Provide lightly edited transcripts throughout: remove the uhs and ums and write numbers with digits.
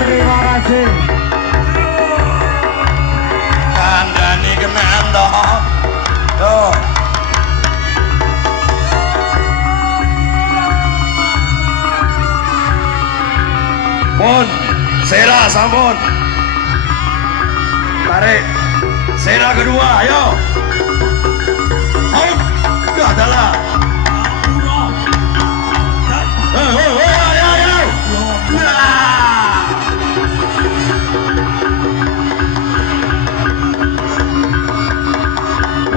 terima kasih. Kandani kenan toh. Tuh. Pun, Sera sampun. Tarik. Sera kedua, ayo. Hop, udah adalah. Ayo.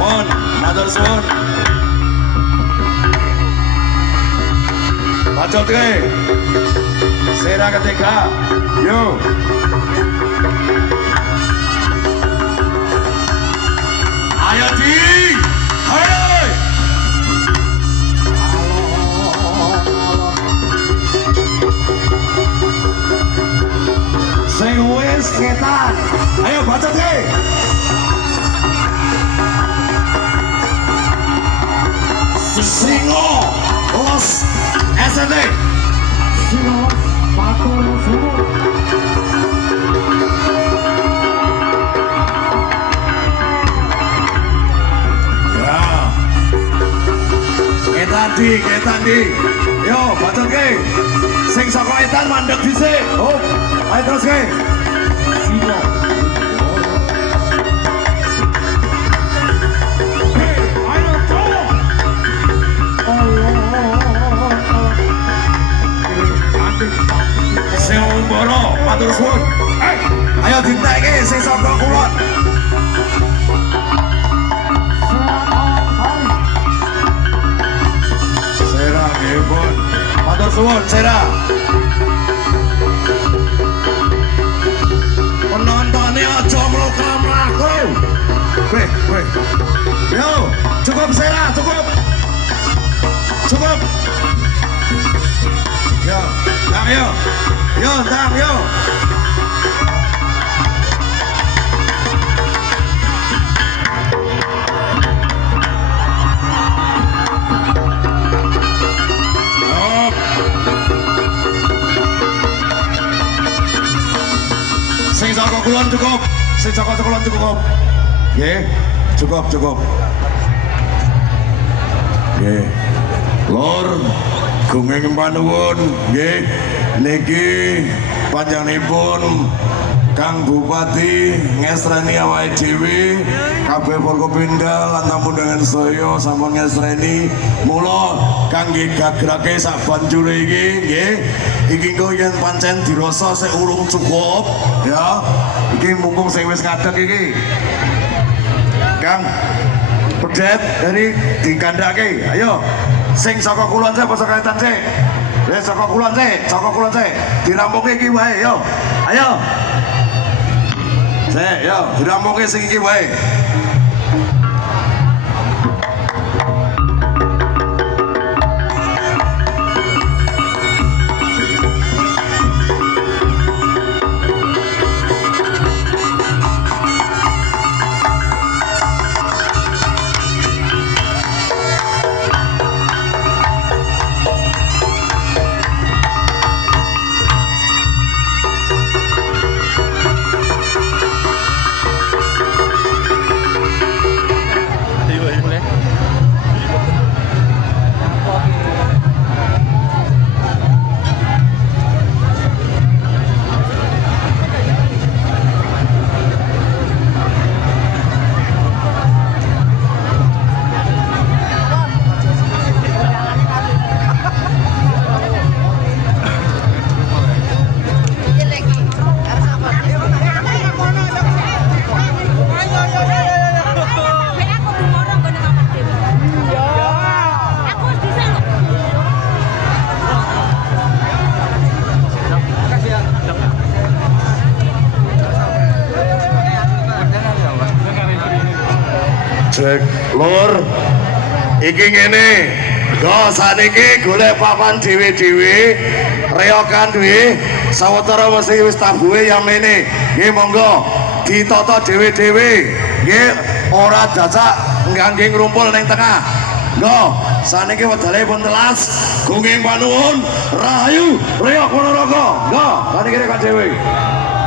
One, mother one. Bacot ke? Sera ketiga. Yo. Ayo Ji. Hai. Sing wis ketan. Ayo bacot ke? Singo Los SND Singo Patung Sumur. Ya Ketan di yo bacot ke sing saka etan mandek dhisik oh ayo terus ke Singo sing umbara matur suwun ayo ditekke sing saka kulon Sera nggih matur suwun Sera penontonnya aja mlaku weh yo cukup Sera cukup yo tang yo tang yo sing saka kulon cukup nggih cukup nggih lor gunging panuwun nggih niki panjenenganipun Kang Bupati ngesreni awake dhewe kabeh Forkopimda lan tamu dengan saya sampun ngesreni mula kangge gagrake sak banjure iki nggih iki kok yen pancen dirasa sik urung cukup ya iki mumpung sing wis ngadeg iki Kang pedet dari dikandhake ayo sing saka kulon sik apa saka etan sik saka kulon sik dirampungi iki wae yo ayo sik yo dirampungi sing iki wae Cek lur iki ngene go saniki golek papan dhewe-dhewe reokan duwe sawetara mesti wis tabuhe yang mene nggih monggo ditata dhewe-dhewe nggih ora dacak nggangge ngrumpul ning tengah go saniki wedale pun telas gunging panuwun rahayu reok ponorogo go Wani kira Kak Dewi.